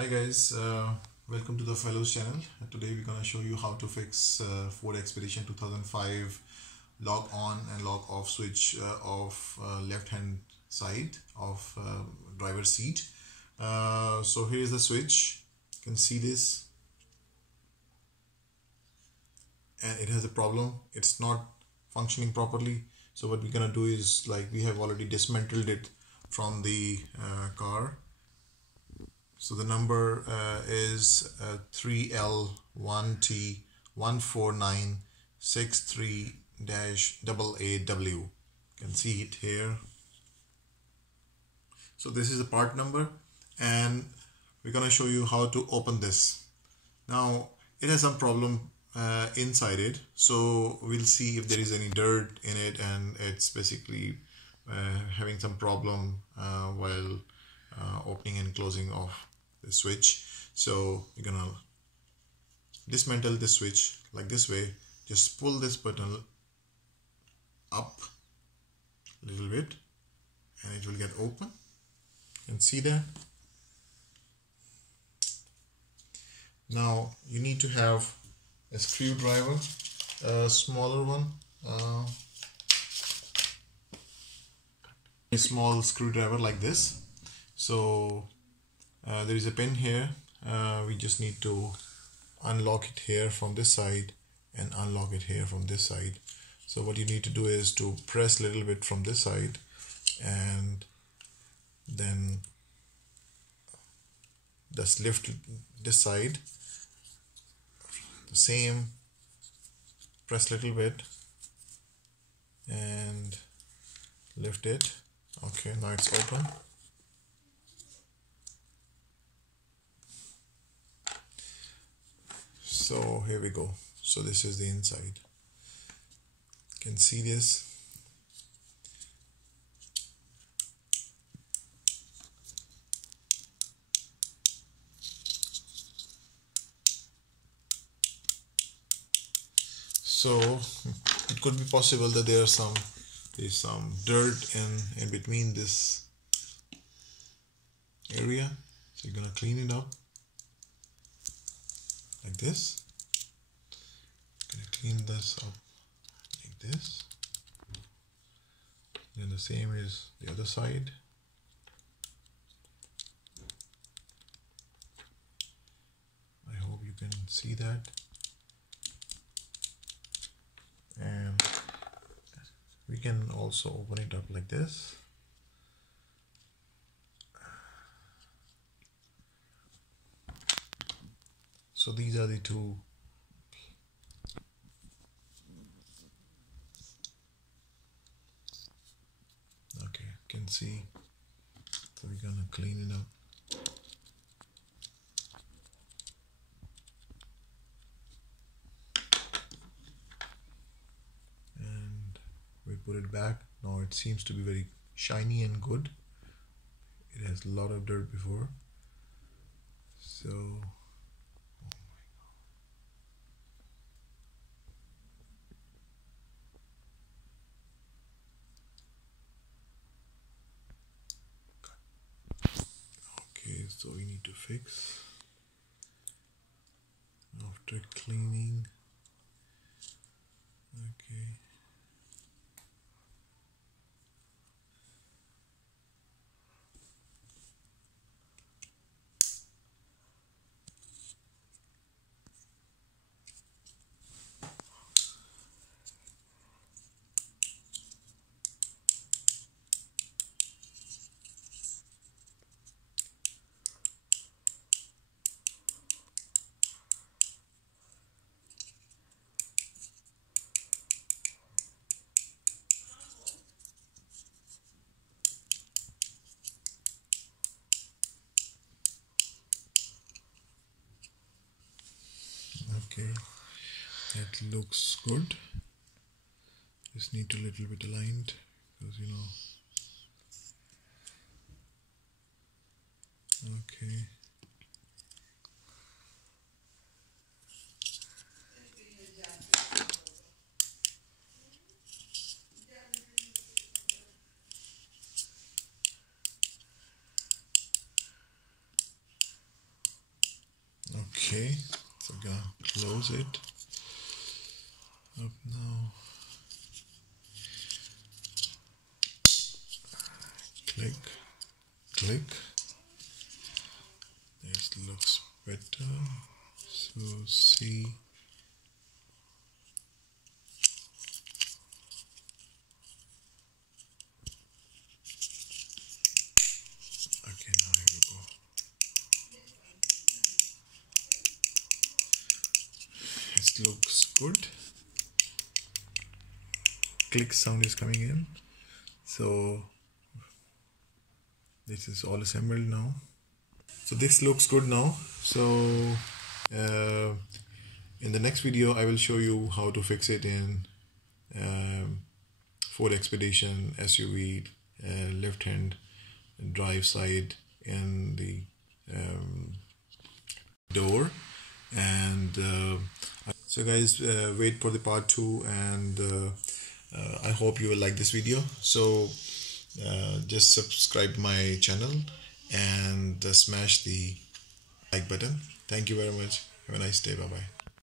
Hi guys, welcome to the Fellows channel. Today we're gonna show you how to fix Ford Expedition 2005 log on and log off switch of left hand side of driver's seat. So here is the switch. You can see this, and it has a problem. It's not functioning properly. So what we're gonna do is, like, we have already dismantled it from the car. So the number is 3L1T14963-AA W. You can see it here. So this is the part number, and we're going to show you how to open this. Now it has some problem inside it, so we'll see if there is any dirt in it, and it's basically having some problem while opening and closing of the switch. So you're gonna dismantle the switch like this way. Just pull this button up a little bit and it will get open. You can see that. Now you need to have a screwdriver, a smaller one, a small screwdriver like this. So there is a pin here. We just need to unlock it here from this side and unlock it here from this side. So what you need to do is to press a little bit from this side, and then just lift this side. The same, press a little bit and lift it. Okay, now it's open. So here we go. So this is the inside. You can see this. So it could be possible that there's some dirt in between this area. So you're gonna clean it up like this. Gonna clean this up like this. Then the same is the other side. I hope you can see that. And we can also open it up like this. So these are the two. Okay, you can see. So we're gonna clean it up. And we put it back. Now it seems to be very shiny and good. It has a lot of dirt before. So so we need to fix after cleaning. Okay. Okay, that looks good. Just need to little bit aligned, because okay. Okay, so I'm gonna close it up now. Click, click. This looks better. So see. Okay, now here we go. It looks good. Click sound is coming in. So this is all assembled now. So this looks good now. So in the next video I will show you how to fix it in Ford Expedition SUV left hand drive side in the door. And so guys, wait for the part 2, and I hope you will like this video. So just subscribe my channel and smash the like button. Thank you very much. Have a nice day. Bye bye.